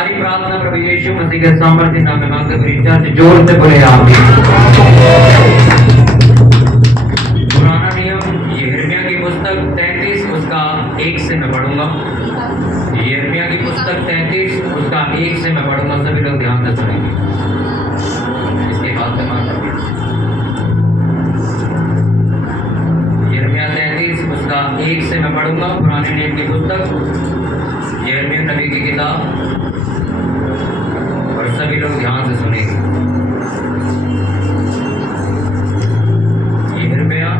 सारी प्रार्थना प्रभु यीशु मसीह के सामर्थ्य नाम में मांगते हुए चर्च जोर से बोले आमीन। पुराना नियम यिर्मयाह की पुस्तक 33 उसका 1 से मैं पढ़ूंगा। यिर्मयाह की पुस्तक 33 उसका 1 से मैं पढ़ूंगा, सभी लोग ध्यान से सुनेंगे। इसके बाद से यिर्मयाह 33 उसका 1 से मैं पढ़ूंगा। पुराने नियम की पुस्तक यिर्मयाह नबी की किताब, और सभी लोग ध्यान से सुनेंगे। यिर्मयाह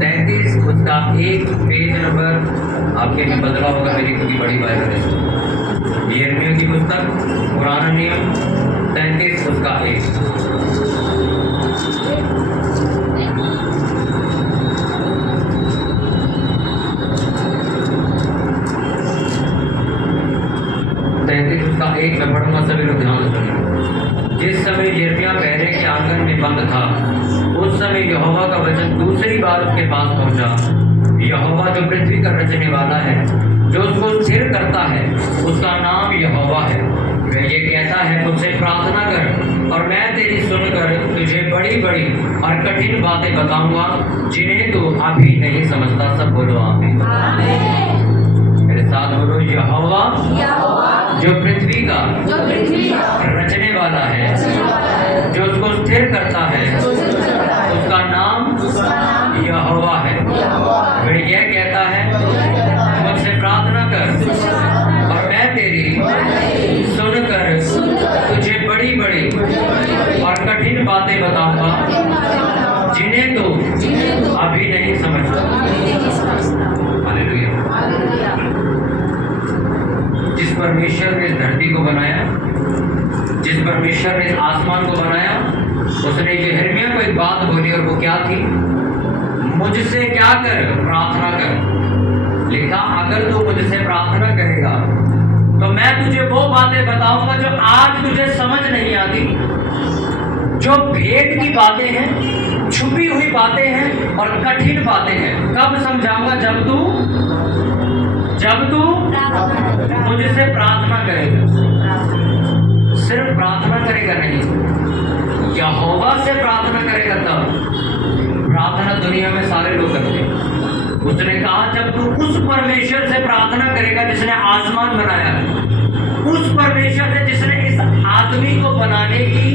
33 उसका 1 पेज नंबर आपके में बदला होगा मेरी क्योंकि बड़ी बाइबल है। यिर्मयाह की पुस्तक पुराना नियम 33 उसका 1। मैं पढ़ूंगा, सभी लोग ध्यान से सुनिए। जिस समय यिर्मयाह पहरे के आंगन में बंद था, उस समय यहोवा का वचन दूसरी बार उसके पास पहुंचा। यहोवा जो पृथ्वी का रचने वाला है, जो उसको स्थिर करता है, उसका नाम यहोवा है। वह ये कहता है, मुझसे प्रार्थना कर और मैं तेरी सुनकर तुझे बड़ी बड़ी और कठिन बातें बताऊंगा जिन्हें तू अभी नहीं समझता। सब बोलो आमीन। मेरे साथ बोलो, यहोवा जो पृथ्वी का रचने वाला है, जो उसको स्थिर करता है, उसका नाम यहोवा है। वह यह कहता है, मुझसे प्रार्थना कर और मैं तेरी सुनकर तुझे बड़ी बड़ी और कठिन बातें बताऊंगा जिन्हें तू अभी नहीं समझता। हालेलुया। जिस परमेश्वर ने इस धरती को बनाया, जिस परमेश्वर ने इस आसमान को बनाया, उसने यिर्मयाह को एक बात बोली, और वो क्या थी? मुझसे क्या कर? प्रार्थना कर। लिखा, अगर तू मुझसे प्रार्थना करेगा तो मैं तुझे वो बातें बताऊंगा जो आज तुझे समझ नहीं आती, जो भेद की बातें हैं, छुपी हुई बातें हैं और कठिन बातें हैं। कब समझाऊंगा? जब तू मुझसे प्रार्थना करेगा। सिर्फ प्रार्थना करेगा नहीं, यहोवा से प्रार्थना करेगा तब। प्रार्थना दुनिया में सारे लोग करते हैं। उसने कहा, जब तू उस परमेश्वर से प्रार्थना करेगा जिसने आसमान बनाया, उस परमेश्वर से जिसने इस आदमी को बनाने की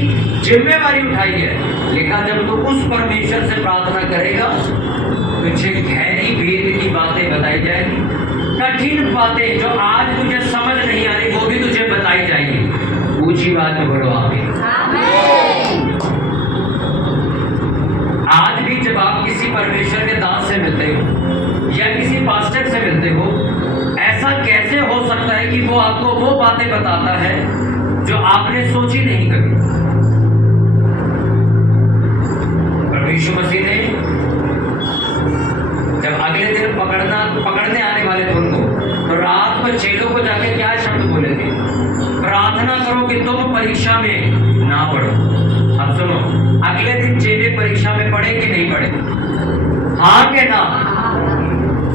जिम्मेवारी उठाई है। लिखा, जब तू उस परमेश्वर से प्रार्थना करेगा, तुझे गहरी भेद की बातें बताई जाएंगी, कठिन बातें जो आज तुझे समझ नहीं आ रही वो भी तुझे बताई जाएंगी। ऊंची बात में बोलो आमीन। आज भी जब आप किसी परमेश्वर के दास से मिलते हो या किसी पास्टर से मिलते हो, ऐसा कैसे हो सकता है कि वो आपको वो बातें बताता है जो आपने सोची नहीं कभी? प्रभु यीशु मसीह ने जब अगले दिन पकड़ने आने वाले थे उनको, तो रात को चेलों को जाके क्या शब्द बोले थे? प्रार्थना करो कि तुम परीक्षा में ना पढ़ो। अब सुनो, अगले दिन चेले परीक्षा में पढ़े कि नहीं पढ़े? हाँ के ना?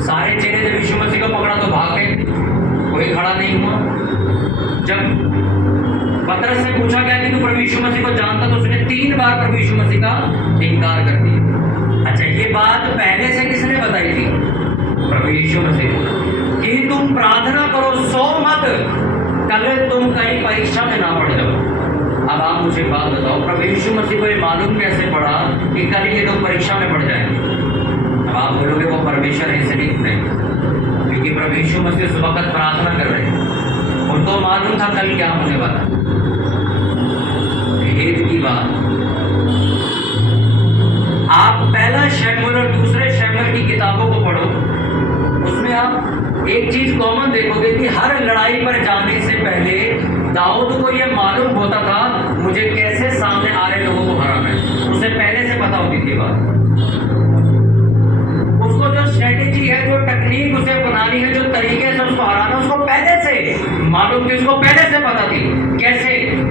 सारे चेले जब यीशु मसीह को पकड़ा तो भाग गए, कोई खड़ा नहीं हुआ। जब पतरस से पूछा गया कि तू प्रभु यीशु मसीह को जानता, तो उसने 3 बार प्रभु यीशु मसीह का इनकार कर दिया। अच्छा, ये बात पहले से किसने बताई थी? प्रभु यीशु मसीह, कि तुम प्रार्थना करो, सो मत, कल तुम कहीं परीक्षा में ना पड़ जाओ। अब आप मुझे बात बताओ, प्रभु यीशु मसीह को ये मालूम कैसे पड़ा कि कल ये लोग परीक्षा में पड़ जाएंगे? अब आप बोलोगे वो परमेश्वर ऐसे नहीं, क्योंकि प्रभु यीशु मसीह उस वक्त प्रार्थना कर रहे हैं, उनको मालूम था कल क्या होने वाला। भेद की बात। आप पहला शमूएल और दूसरे शमूएल की किताबों को पढ़ो, उसमें आप एक चीज कॉमन देखोगे कि हर लड़ाई पर जाने से पहले दाऊद को यह मालूम होता था मुझे कैसे सामने आ रहे लोगों को हराना है। उसे पहले से पता होती थी बात। उसको जो स्ट्रेटेजी है, जो टेक्निक उसे बनानी है, जो तरीके से उसको हराना, उसको पहले से मालूम थी, उसको पहले से पता थी। कैसे?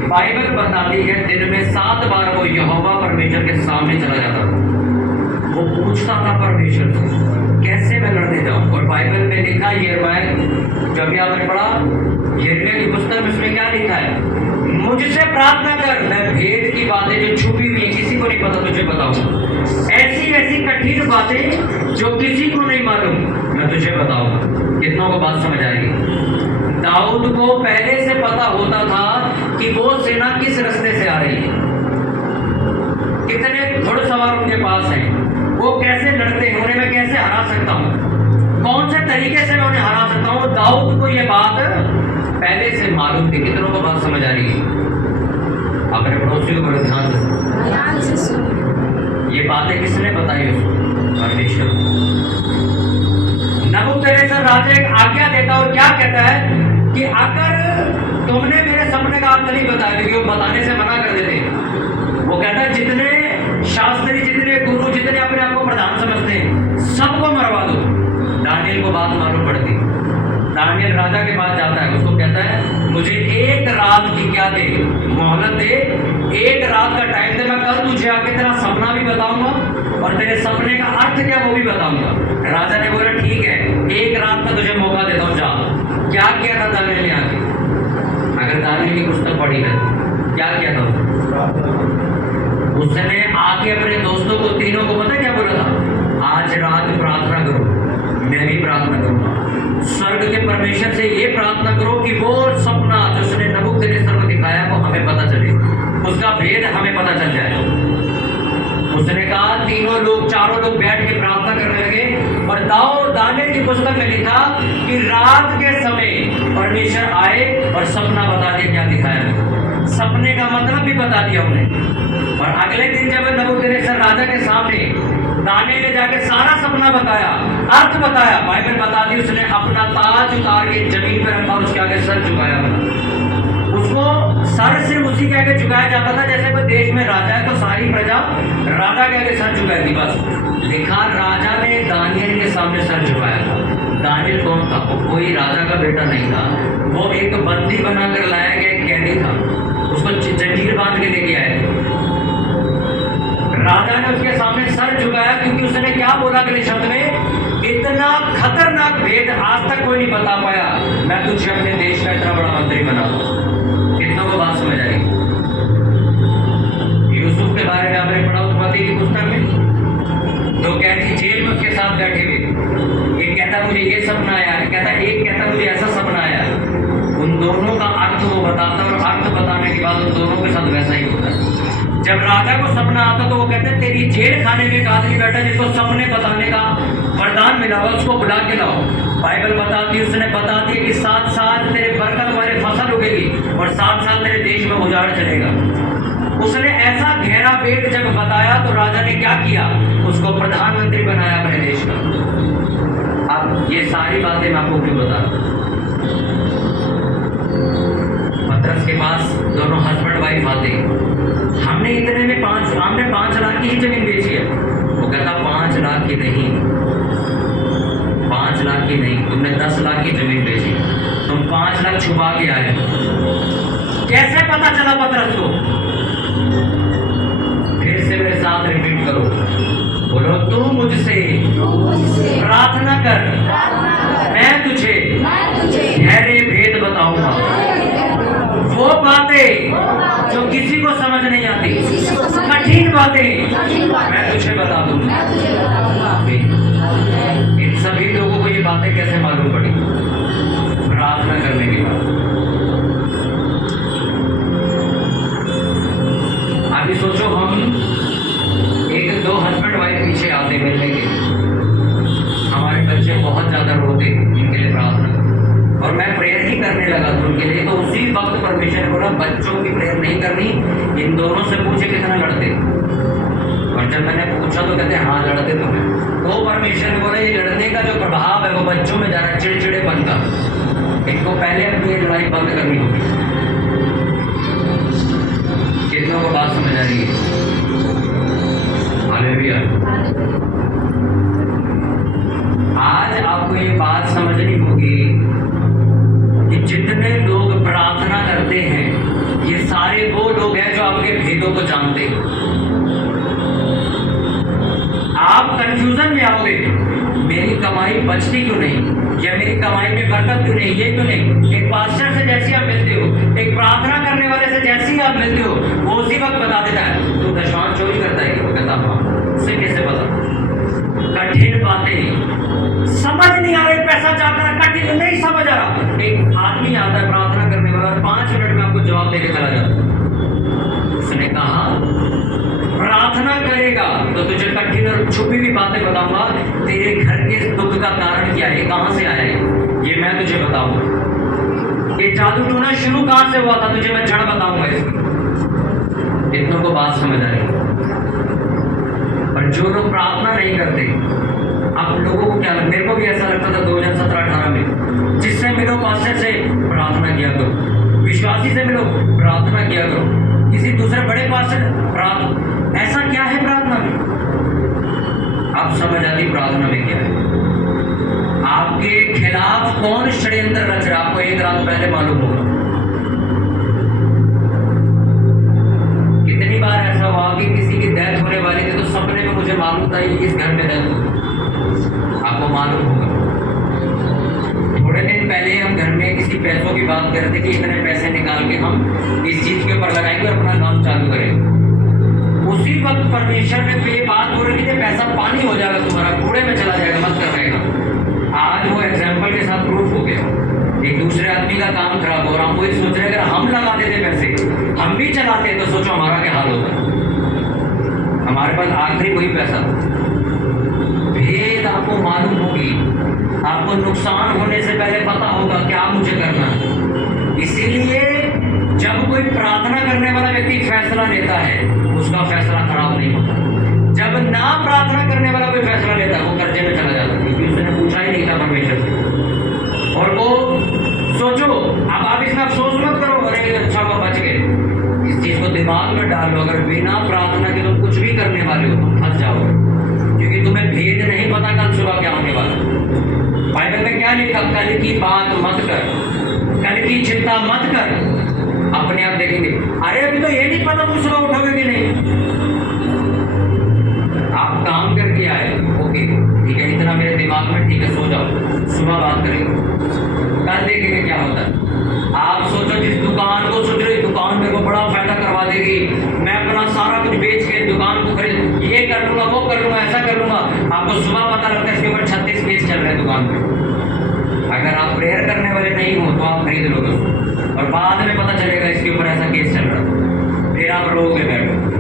बाइबल बताती है दिन में 7 बार वो यहोवा परमेश्वर के सामने चला जाता था। वो पूछता था परमेश्वर से, कैसे मैं लड़ने जाऊं? और बाइबल में लिखा, यिर्मयाह, जो अभी आपने पढ़ा, यिर्मयाह की पुस्तक में उसमें क्या क्या लिखा है, मुझसे प्रार्थना कर, मैं भेद की बातें जो छुपी हुई है किसी को नहीं पता तुझे बताऊंगा। ऐसी ऐसी कठिन बातें जो किसी को नहीं मालूम मैं तुझे बताऊंगा। कितनों को बात समझ आएगी? दाऊद को पहले से पता होता था कि वो सेना किस रास्ते से आ रही है, कितने घुड़सवार उनके पास हैं, वो कैसे लड़ते हैं, उन्हें मैं कैसे हरा सकता हूँ, कौन से तरीके से मैं उन्हें हरा सकता हूँ। दाऊद को ये बात पहले से मालूम थी। कितनों को बात समझ आ रही है? अपने पड़ोसी को बड़े ध्यान से सुनो। ये बातें किसने बताई उसको? परमेश्वर। नबूकदनेस्सर राजा एक आज्ञा देता और क्या कहता है कि अगर तुमने मेरे सपने का अर्थ नहीं बताया, क्योंकि वो बताने से मना कर देते। वो कहता है जितने शास्त्री, जितने गुरु, जितने अपने आप को प्रधान समझते हैं सबको मरवा दो। दानियल को बात मालूम पड़ती। दानियल राजा के पास जाता है, उसको कहता है मुझे एक रात की क्या दे, मोहलत दे, एक रात का टाइम दे, मैं कल तुझे आके तेरा सपना भी बताऊंगा और तेरे सपने का अर्थ क्या वो भी बताऊंगा। राजा ने बोला ठीक है, एक रात का तुझे मौका देता हूँ, जा। क्या किया था दानियल ने आके? अगर दानियल की पुस्तक पढ़ी है क्या किया था उसने आके अपने दोस्तों को, तीनों को पता क्या बोला था? आज रात प्रार्थना करो, मैं भी प्रार्थना करूंगा। स्वर्ग के परमेश्वर से ये प्रार्थना करो कि वो सपना जो उसने नबूकदनेस्सर को दिखाया वो हमें पता चले, उसका भेद हमें पता चल जाए। उसने कहा, तीनों लोग, चारों लोग बैठ के प्रार्थना करने लगे और दानियल की पुस्तक में लिखा कि रात के समय परमेश्वर आए और सपना बता दिया क्या दिखाया, सपने का मतलब भी बता दिया उन्हें। और अगले दिन जब नबूकदनेस्सर राजा के सामने दानियल ने जाके सारा सपना बताया, अर्थ बताया, बाइबल बताती उसने अपना ताज उतार के जमीन पर रखा, उसके आगे सर झुकाया। उसको सर सिर्फ उसी के आगे झुकाया जाता था, जैसे कोई देश में राजा है तो सारी प्रजा राजा के आगे सर झुकाएगी बस। लिखा राजा ने दानियल के सामने सर झुकाया था। दानियल कौन था? वो कोई राजा का बेटा नहीं था, वो एक बंदी बनाकर लाया गया एक कैदी था, उसको जंजीर बांध के लेके आए थे। राजा ने उसके सामने सर झुकाया क्योंकि उसने क्या बोला अगले शब्द में, इतना खतरनाक भेद आज तक कोई नहीं बता पाया, मैं तुझे अपने देश का इतना बड़ा मंत्री बना दूं। कितनों को बात समझ आई? यूसुफ के बारे में आपने पढ़ा उत्पत्ति की पुस्तक में, दो कैदी जेल में उसके साथ बैठे हुए, एक कहता मुझे ये सपना आया, एक कहता मुझे ऐसा सपना आया। उन दोनों का अर्थ वो बताता और अर्थ बताने के बाद उन दोनों के साथ वैसा ही होता है। जब राजा को सपना आता तो वो कहते हैं तेरी जेल खाने में एक आदमी बैठा जिसको सपने बताने का वरदान मिला हुआ, उसको बुला के लाओ। बाइबल बताती, उसने बता दिया कि 7 साल तेरे बरकत वाले फसल उगेगी और 7 साल तेरे देश में उजाड़ चलेगा। उसने ऐसा गहरा भेद जब बताया तो राजा ने क्या किया, उसको प्रधानमंत्री बनाया अपने देश का। अब ये सारी बातें मैं आपको क्यों बता रहा हूं? पतरस के पास दोनों हस्बैंड वाइफ आते, हमने इतने में 5 लाख की ही जमीन बेची है। वो कहता 5 लाख की नहीं, 5 लाख की नहीं, तुमने 10 लाख की जमीन बेची, तुम 5 लाख छुपा के आए। कैसे पता चला पतरस को? फिर से मेरे साथ रिपीट करो, बोलो तू मुझसे प्रार्थना कर, मैं तुझे गहरे भेद बताऊंगा, वो बातें जो किसी को समझ नहीं आती, कठिन बातें मैं तुझे बता दूंगा। इन सभी लोगों को ये बातें कैसे मालूम पड़ी? प्रार्थना करने के बाद। अभी सोचो हम 1-2 हस्बैंड वाइफ पीछे आते मिलने के, हमारे बच्चे बहुत ज्यादा रोते, इनके लिए प्रार्थना करो, और मैं प्रेयर ही करने लगा था उनके लिए। तो उसी वक्त परमेश्वर ने बोला बच्चों की प्रेयर नहीं करनी, इन दोनों से पूछे कितना लड़ते। और जब मैंने पूछा तो कहते हाँ लड़ते तो हैं। तो परमेश्वर ने बोला ये लड़ने का जो प्रभाव है वो बच्चों में जा रहा है, चिड़चिड़ेपन का, इनको पहले अपनी लड़ाई बंद करनी होगी। कितनों को बात समझ आ रही है? हालेलुया। आज आपको ये बात समझनी होगी कि जितने लोग प्रार्थना करते हैं ये सारे वो लोग हैं जो आपके भेदों को जानते हैं। आप कंफ्यूजन में आओगे, मेरी कमाई बचती क्यों नहीं, या मेरी कमाई में बरकत क्यों नहीं, ये क्यों नहीं। एक पास्टर से जैसे आप मिलते हो, एक आदमी आता है प्रार्थना करने वाला, 5 मिनट में आपको जवाब देके चला जाता है। उसने कहा प्रार्थना करेगा तो तुझे कठिन और छुपी हुई बातें बताऊंगा, तेरे घर के दुख का कारण क्या है, कहां से आया है, ये मैं तुझे बताऊंगा। ये जादू टोना शुरू कहां से हुआ था, तुझे मैं जड़ बताऊंगा इसकी। इतनों को बात समझ आ रही। पर जो लोग प्रार्थना नहीं करते, आप लोगों को क्या लगता, मेरे को भी ऐसा लगता था 2017-18 में, जिससे मिलो पास्टर से प्रार्थना किया करो, विश्वासी से मिलो प्रार्थना किया करो, किसी दूसरे बड़े पास्टर प्रार्थना, ऐसा क्या है प्रार्थना में? आप समझ आती प्रार्थना में क्या है। आपके खिलाफ कौन षड्यंत्र रच रहा है, आपको एक रात पहले मालूम होगा। कितनी बार ऐसा हुआ कि किसी की डेथ होने वाली थी तो सपने में मुझे मालूम था इस घर में डेथ होगी, आपको मालूम होगा। थोड़े दिन पहले हम घर में किसी पैसों की बात कर रहे थे कि इतने पैसे निकाल के हम इस चीज के ऊपर लगाएंगे और अपना काम चालू करेंगे। उसी वक्त परमेश्वर में ये बात हो रही थी, पैसा पानी हो जाएगा, तुम्हारा कूड़े में चला जाएगा, मत कर रहेगा। आज वो एग्जाम्पल के साथ प्रूफ हो गया। एक दूसरे आदमी का काम खराब हो रहा, हम वही सोच रहे अगर हम लगा देते पैसे, हम भी चलाते तो सोचो हमारा क्या हाल होता। हमारे पास आखिरी वही पैसा। भेद आपको मालूम होगी, आपको नुकसान होने से पहले पता होगा क्या मुझे करना है। इसीलिए जब कोई प्रार्थना करने वाला व्यक्ति फैसला लेता है, उसका फैसला खराब नहीं होता। जब ना प्रार्थना करने वाला कोई फैसला लेता है, वो कर्जे में चला जाता है, क्योंकि उसने पूछा ही नहीं था परमेश्वर से। और वो सोचो, अब आप इसमें अफसोस मत करो, अरे अच्छा वो बच गए। इस चीज को दिमाग में डाल लो, अगर बिना प्रार्थना के तुम कुछ भी करने वाले हो तुम फंस जाओगे, क्योंकि तुम्हें भेद नहीं पता कल सुबह क्या होने वाला है। बाइबल में क्या लिखा, कल की बात मत कर, कल की चिंता मत कर, अपने आप देखेंगे। अरे अभी तो ये नहीं पता तुम सुबह उठोगे कि नहीं। आप काम करके आए, ओके ठीक है, इतना मेरे दिमाग में, ठीक है सो जाओ, सुबह बात करेंगे, कल देखेंगे क्या होता है। आप सोचो जिस दुकान को सोच रहे दुकान मेरे को बड़ा फायदा करवा देगी, मैं अपना सारा कुछ बेच के दुकान को खरीद, ये कर लूंगा वो कर लूंगा ऐसा कर लूंगा, आपको सुबह पता लगता है इसके ऊपर 36 केस चल रहे हैं दुकान पे। अगर आप प्रेयर करने वाले नहीं हो तो आप खरीद लोगे और बाद में पता चलेगा इसके ऊपर ऐसा केस चल रहा है, फिर आप रोगे बैठो।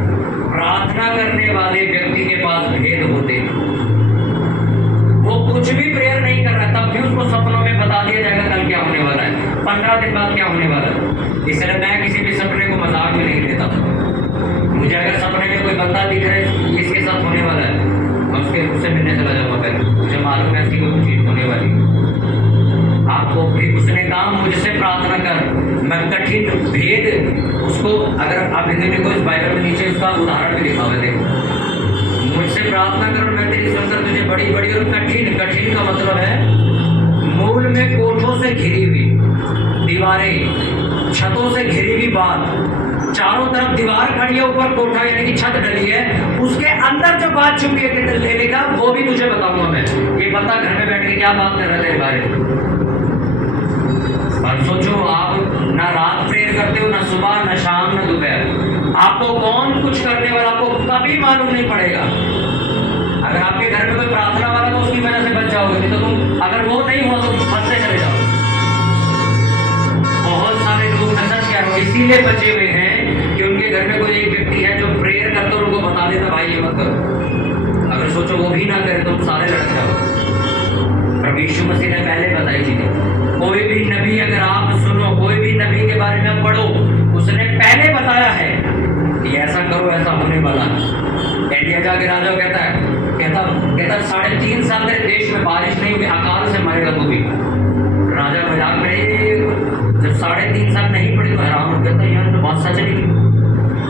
प्रार्थना करने वाले व्यक्ति के पास भेद होते हैं, वो कुछ भी प्रेयर नहीं कर रहा तब भी उसको सपनों में बता दिया जाएगा कल क्या होने वाला है, 15 दिन बाद क्या होने वाला है। इसलिए मैं किसी भी सपने को मजाक में नहीं लेता। मुझे अगर सपने में कोई बंदा दिख रहा है इसके साथ होने वाला है, मैं उससे मिलने चला जाऊंगा, पहले मुझे मालूम है ऐसी कोई चीज होने वाली। आपको भी उसने कहा मुझसे प्रार्थना कर, मैं कठिन भेद उसको, अगर आप हिंदी में कोई बाइबल में नीचे उसका उदाहरण भी लिखा हुआ है, देखो, मुझसे प्रार्थना कर मैं तेरी सुनकर तुझे बड़ी बड़ी और कठिन, कठिन का मतलब है मूल में कोठों से घिरी हुई दीवारें, छतों से घिरी हुई बात, चारों तरफ दीवार खड़ी है, ऊपर कोठा यानी कि छत डली है, उसके अंदर जो बात छुपी है कितने लेने का वो भी तुझे बताऊंगा मैं। ये बता घर में बैठ के क्या बात कर रहे थे बारे में। और सोचो आप ना रात प्रेयर करते हो, ना सुबह, ना शाम, ना दोपहर, आपको कौन कुछ करने वाला आपको कभी मालूम नहीं पड़ेगा। अगर आपके घर में कोई प्रार्थना वाला तो उसकी वजह से बच जाओगे, नहीं तो तुम अगर वो नहीं हुआ तो फंसते चले जाओ। बहुत सारे लोग मैं सच कह रहा हूँ इसीलिए बचे हुए हैं कि उनके घर में कोई एक व्यक्ति है जो प्रेयर करता है, उनको बता देता भाई ये मत करो। अगर सोचो वो भी ना करे तो तुम सारे लड़ जाओ। प्रभु यीशु मसीह ने पहले बताई चीजें। कोई भी नबी अगर आप सुनो, कोई भी नबी के बारे में पढ़ो, उसने पहले बताया है कि ऐसा करो, ऐसा होने वाला है। इंडिया जाके राजा कहता है 3.5 साल तेरे देश में बारिश नहीं हुई, अकाल से मरेगा तू भी। राजा मजाक में जब 3.5 साल नहीं पड़ी तो हैरान हो गया, यार तो बात सच नहीं।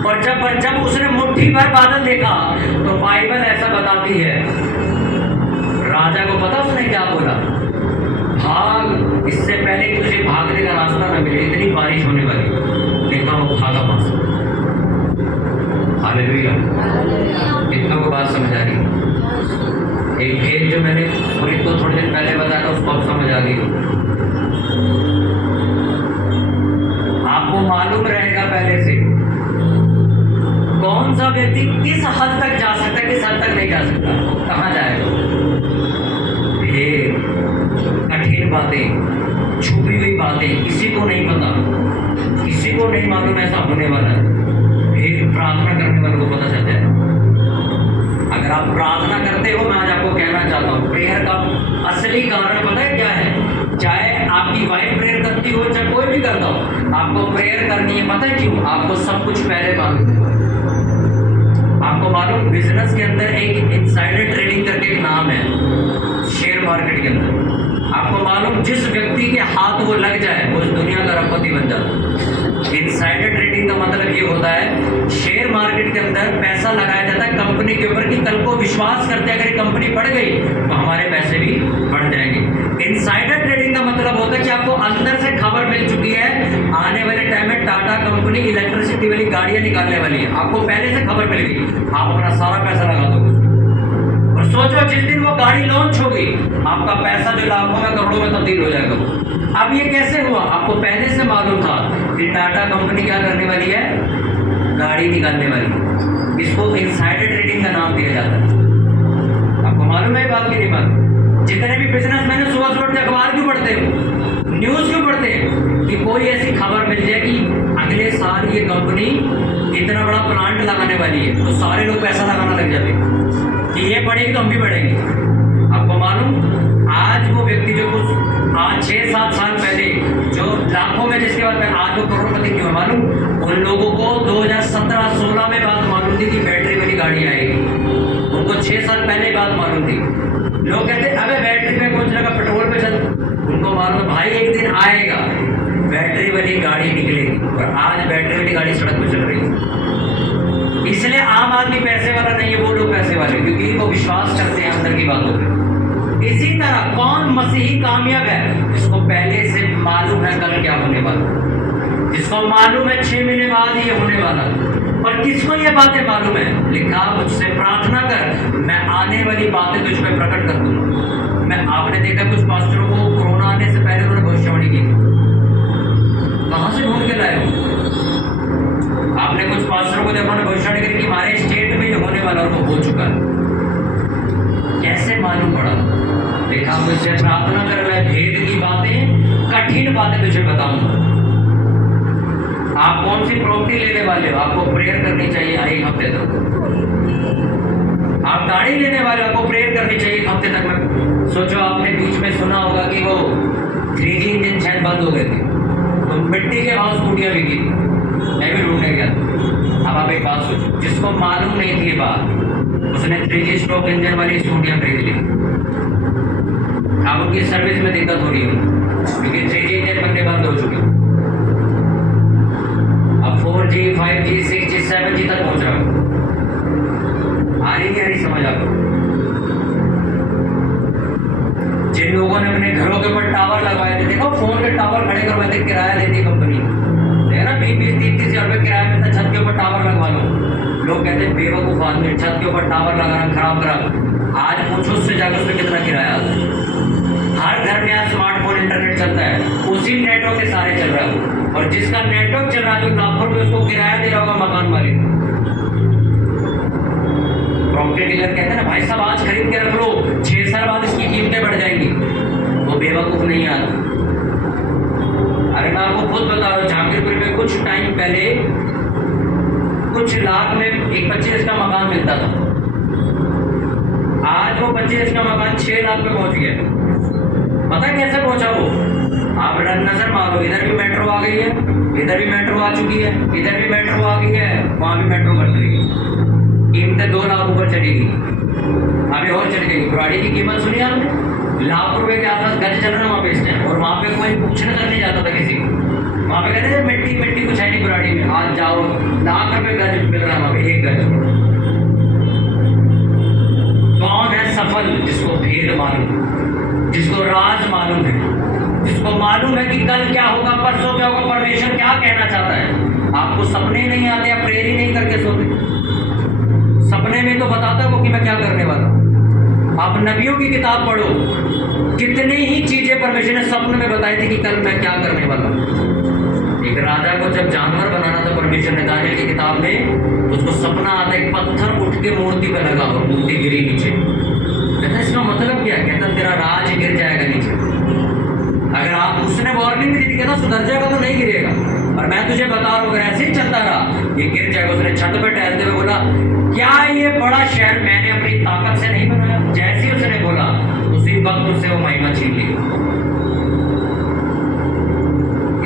और जब उसने मुट्ठी भर बादल देखा तो बाइबल ऐसा बताती है, राजा को पता उसने क्या बोला, भाग, इससे पहले कि तुझे भागने का रास्ता न मिले, इतनी बारिश होने वाली। देखा वो भागा वहां से। हालेलुया। इतना को बात समझ आ रही। एक भेद जो मैंने पुरीत को थोड़े दिन पहले बताया था उसको अब समझ आ गई। आपको मालूम रहेगा पहले से कौन सा व्यक्ति किस हद तक जा सकता है, किस हद तक नहीं जा सकता, कहाँ जाएगा। भेद, कठिन बातें, छुपी हुई बातें किसी को नहीं पता, किसी को नहीं मालूम ऐसा होने वाला है, फिर प्रार्थना करने वालों को पता चलता है। अगर आप प्रार्थना करते हो, मैं आज आपको कहना चाहता हूँ, प्रेयर का असली कारण पता है क्या है? चाहे आपकी वाइफ प्रेयर करती हो, चाहे कोई भी करता हो, आपको प्रेयर करनी है। पता है क्यों? आपको सब कुछ पहले मालूम है। आपको मालूम, बिजनेस के अंदर एक इनसाइडर ट्रेडिंग करके एक नाम है, शेयर मार्केट के अंदर। आपको मालूम, जिस व्यक्ति के हाथ वो लग जाए वो इस दुनिया का रघुपति बन जाता है। इनसाइडर ट्रेडिंग का मतलब ये होता है, शेयर मार्केट के अंदर पैसा लगाया जाता है कंपनी के ऊपर कि कल को विश्वास करते हैं अगर ये कंपनी बढ़ गई तो हमारे पैसे भी बढ़ जाएंगे। इनसाइडर ट्रेडिंग का मतलब होता है कि आपको अंदर से खबर मिल चुकी है आने वाले टाइम में टाटा कंपनी इलेक्ट्रिसिटी वाली गाड़ियां निकालने वाली है, आपको पहले से खबर मिल गई, आप अपना सारा पैसा लगा दो और सोचो जिस दिन वो गाड़ी लॉन्च होगी आपका पैसा जो लाखों में करोड़ों में तब्दील हो जाएगा। अब ये कैसे हुआ? आपको पहले से मालूम था कि टाटा कंपनी क्या करने वाली है, गाड़ी निकालने वाली है। इसको इनसाइडर ट्रेडिंग का नाम दिया जाता है। आपको मालूम है बात की नहीं मालूम? जितने भी बिजनेसमैन है सुबह सुबह अखबार क्यों पढ़ते हो, न्यूज क्यों पढ़ते हैं कि कोई ऐसी खबर मिल जाए कि अगले साल ये कंपनी इतना बड़ा प्लांट लगाने वाली है, तो सारे लोग पैसा लगाना लग जाते कि ये बढ़ेगी तो हम भी बढ़ेंगे। आपको मालूम, आज वो व्यक्ति जो कुछ आज 6-7 साल पहले जो लाखों में जिसके बाद आज वो करोड़पति क्यों है मालूम? उन लोगों को 2017-16 में बात मालूम थी कि बैटरी वाली गाड़ी आएगी, उनको 6 साल पहले बात मालूम थी। लोग कहते अबे बैटरी में कुछ जगह पेट्रोल पे चल, उनको मालूम भाई एक दिन आएगा बैटरी वाली गाड़ी निकलेगी, और आज बैटरी वाली गाड़ी सड़क पर चल रही है। इसलिए आम आदमी पैसे वाला नहीं है, वो लोग पैसे वाले, क्योंकि वो विश्वास करते हैं अंदर की बातों पे। इसी तरह कौन मसीही कामयाब है? जिसको पहले से मालूम है कल क्या होने वाला, जिसको मालूम है 6 महीने बाद ये होने वाला। और किसको ये बातें मालूम है? लिखा मुझसे प्रार्थना कर, मैं आने वाली बातें तुझ पे प्रकट कर दूंगा। मैं आपने देखा कुछ पास्टरों को कोरोना आने से पहले उन्होंने भविष्यवाणी की, कहां से ढूंढ के लाए हो? आपने कुछ पास्टरों को देखा भविष्यवाणी करी कि हमारे स्टेट में ये होने वाला और वो हो चुका है। कैसे मालूम पड़ा? देखा मुझसे प्रार्थना कर, मैं भेद की बातें, कठिन बातें तुझे बताऊंगा। आप कौन सी प्रॉपर्टी लेने वाले हो? आपको प्रेयर करनी चाहिए 1 हफ्ते तक। आप गाड़ी लेने वाले हो, आपको प्रेयर करनी चाहिए 1 हफ्ते तक। में सोचो आपने बीच में सुना होगा कि वो 3G इंजन शायद बंद हो गए थे, तो मिट्टी के भाव स्कूटियां बिकी थी, मैं भी ढूंढने गया। अब आप एक बात सोचो, जिसको मालूम नहीं थी बात, उसने 3G स्ट्रोक इंजन वाली स्कूटियां खरीद ली। अब उनकी सर्विस में दिक्कत हो रही है क्योंकि 3G इंजन बनने बंद हो चुके। अब 4G 5G 6G 7G तक पहुंच रहा है। आ रही समझ आपको? जिन लोगों ने अपने घरों के ऊपर टावर लगवाए थे, देखो फोन के टावर खड़े करवाए थे, किराया देती कंपनी, देखा ना 20-30 हज़ार रुपये किराया मिलता, छत के ऊपर टावर लगवा लो। लोग कहते हैं बेवकूफ आदमी, छत के ऊपर टावर लगाना खराब। आज पूछो उससे जाकर उसमें कितना किराया आता है। हर घर में आज स्मार्टफोन इंटरनेट चलता है, उसी नेटवर्क के सारे चल रहा है, और जिसका नेटवर्क चल रहा है जो लाखों रुपये उसको किराया दे रहा होगा मकान मालिक। प्रॉपर्टी डीलर कहते हैं ना भाई साहब आज खरीद के रख लो, 6 साल बाद इसकी कीमतें बढ़ जाएंगी। वो बेवकूफ नहीं आता। अरे मैं आपको खुद बता रहा हूँ, जहांगीरपुर में कुछ टाइम पहले कुछ लाख में एक 25 का मकान मिलता था, आज वो 25 का मकान 6 लाख पे पहुंच गया। पता कैसे पहुंचा वो? आप नजर मारो, इधर भी मेट्रो आ गई है, इधर भी मेट्रो आ चुकी है, इधर भी मेट्रो आ गई है, वहां भी मेट्रो बन रही है, कीमतें 2 लाख ऊपर चलेगी, अभी और चल गई। बुराड़ी की कीमत सुनी आपने? लाख रुपए के आसपास गज चल रहा है वहाँ पे इस टाइम, और वहाँ पे कोई पूछने तक नहीं जाता था किसी को। वहाँ पे कहते थे मिट्टी कुछ है नहीं बुराड़ी में, आज जाओ लाख रुपए गज मिल रहा है वहाँ पे, 1 गज। कौन है सफल? जिसको भेद मालूम, जिसको राज मालूम है, जिसको मालूम है कि कल क्या होगा, परसों क्या होगा, परमेश्वर क्या कहना चाहता है। आपको सपने नहीं आते, आप प्रेयर ही नहीं करके सोते। सपने में तो बताता है वो कि मैं क्या करने वाला हूँ। आप नबियों की किताब पढ़ो, कितनी ही चीजें परमेश्वर ने सपने में बताई थी कि कल मैं क्या करने वाला हूँ। एक राजा को जब जानवर बनाना था परमेश्वर ने, दानियल की किताब में उसको सपना आता है, एक पत्थर उठ के मूर्ति पे लगा और मूर्ति गिरी नीचे। कहता इसका मतलब क्या? कहता तेरा राज गिर जाएगा नीचे। अगर आप उसने वार्निंग भी दी थी, कहता सुधर जाएगा तो नहीं गिरेगा, और मैं तुझे बता रहा हूँ अगर ऐसे ही चलता रहा ये गिर जाएगा। उसने छत पे टहलते हुए बोला, क्या ये बड़ा शहर मैंने अपनी ताकत से नहीं बनाया? जैसे ही उसने बोला उसी वक्त उससे वो महिमा छीन ली।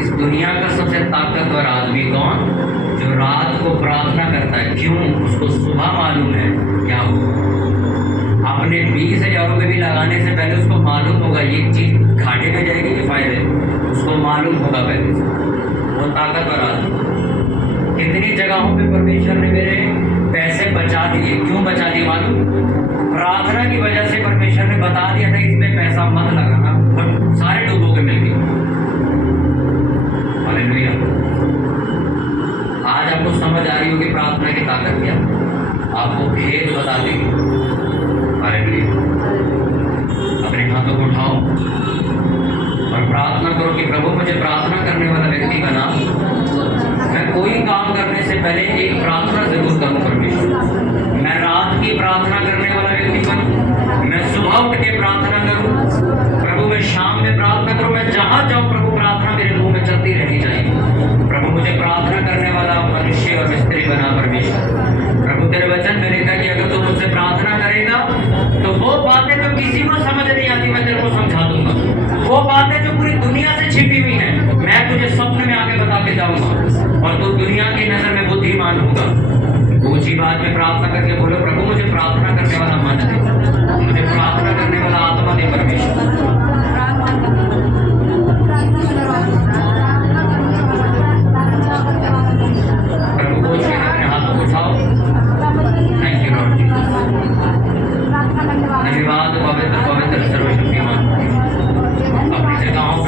इस दुनिया का सबसे ताकतवर आदमी कौन? जो रात को प्रार्थना करता है। क्यों? उसको सुबह मालूम है क्या हो। अपने 20,000 रुपये भी लगाने से पहले उसको मालूम होगा ये चीज घाटे में जाएगी कि फायदे, उसको मालूम होगा पहले से। वो ताकतवर आदमी। कितनी जगहों पे परमेश्वर ने मेरे पैसे बचा दिए। क्यों बचा दिए मालूम? प्रार्थना की वजह से परमेश्वर ने बता दिया था इसमें पैसा मत लगाना, और सारे डूबोगे मिल गए। हालेलुया। आज आपको समझ आ रही होगी प्रार्थना की ताकत क्या, आपको भेद बता देगी। हालेलुया। अपने हाथों को उठाओ और प्रार्थना करो कि प्रभु मुझे प्रार्थना करने वाला व्यक्ति बना। मैं कोई काम करने से पहले एक प्रार्थना जरूर करूं परमेश्वर। मैं रात की प्रार्थना करने वाला व्यक्ति बनूं। मैं सुबह उठ के प्रार्थना करूं प्रभु। मैं शाम में प्रार्थना करूं। मैं जहां जाऊं प्रभु प्रार्थना मेरे मुंह में चलती रहनी चाहिए। प्रभु मुझे प्रार्थना करने वाला मनुष्य और मिस्त्री बना परमेश्वर। प्रभु तेरे वचन में लिखा कि अगर तू मुझसे प्रार्थना करेगा तो वो बातें तो किसी को समझ नहीं आती मैं तेरे को समझा दूंगा। वो बातें जो पूरी दुनिया से छिपी हुई हैं मैं तुझे स्वप्न में आके बता के जाऊंगा, और तू दुनिया की नजर में बुद्धिमान होगा। ऊंची बात में प्रार्थना करके बोलो, प्रभु मुझे प्रार्थना करने वाला मन दे, मुझे प्रार्थना करने वाला आत्मा दे परमेश्वर। प्रभु को अपने हाथों को उठाओ। Thank you Lord Jesus. धन्यवाद पवित्र पवित्र सर्वशक्तिमान। अपनी जगहों